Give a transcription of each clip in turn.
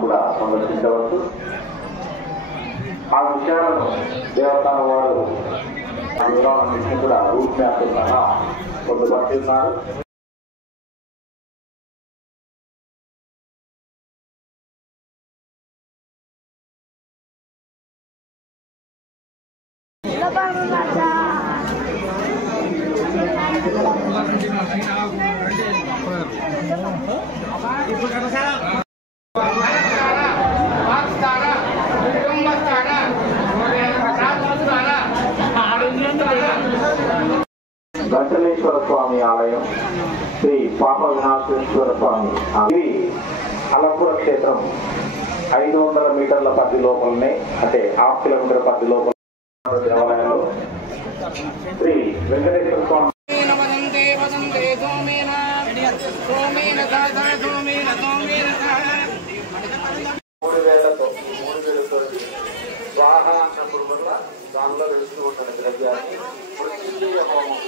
కూడా సందర్శించవచ్చు. ఆ విషయాలను దేవస్థానం వారు వివరాలన్నింటినీ కూడా రూట్ మ్యాప్ సహా పొందుపరిచి ఉన్నారు. గంటలేశ్వర స్వామి ఆలయం, శ్రీ పాప వినాశేశ్వర స్వామి ఇది అలంపుర క్షేత్రం 500 మీటర్ల పరిధి లోపలనే, అంటే ½ కిలోమీటర్ పరిధి లోపల దేవాలయంలో శ్రీ వెంకటేశ్వర స్వామి 3000 స్వాహ అన్నప్పుడు వల్ల దానిలో వెళుతూ ఉంటున్న ద్రవ్యాన్ని మృత్యుంజయ హోమం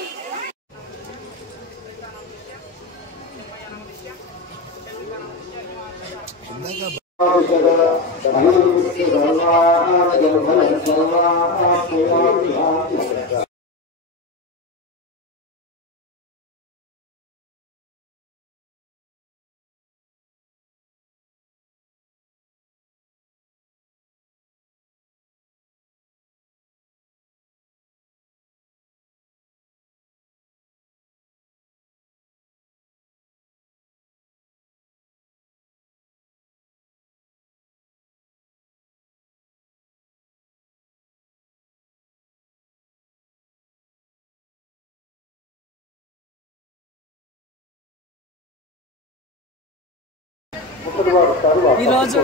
ఈరోజు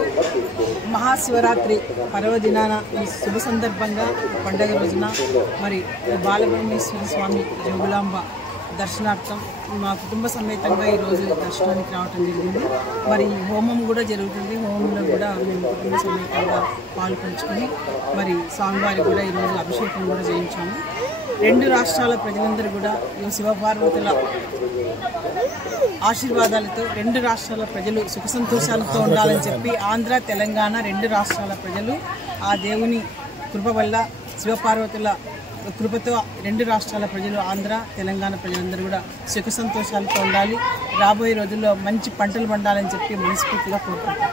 మహాశివరాత్రి పర్వదినాన ఈ శుభ సందర్భంగా పండగ రోజున మరి బాలబ్రహ్మేశ్వర స్వామి జోగులాంబ దర్శనార్థం మా కుటుంబ సమేతంగా ఈరోజు దర్శనానికి రావటం జరిగింది. మరి హోమం కూడా జరుగుతుంది. హోమంలో కూడా మేము కుటుంబ సమేతంగా పాల్పంచుకొని మరి స్వామివారికి కూడా ఈరోజు అభిషేకం కూడా చేయించాము. 2 రాష్ట్రాల ప్రజలందరూ కూడా ఈ శివపార్వతుల ఆశీర్వాదాలతో 2 రాష్ట్రాల ప్రజలు సుఖ సంతోషాలతో ఉండాలని చెప్పి ఆంధ్ర, తెలంగాణ 2 రాష్ట్రాల ప్రజలు ఆ దేవుని కృప వల్ల శివపార్వతుల కృపతో 2 రాష్ట్రాల ప్రజలు ఆంధ్ర, తెలంగాణ ప్రజలందరూ కూడా సుఖ సంతోషాలతో ఉండాలి. రాబోయే రోజుల్లో మంచి పంటలు పండాలని చెప్పి మనస్ఫూర్తిగా కోరుకుంటున్నాం.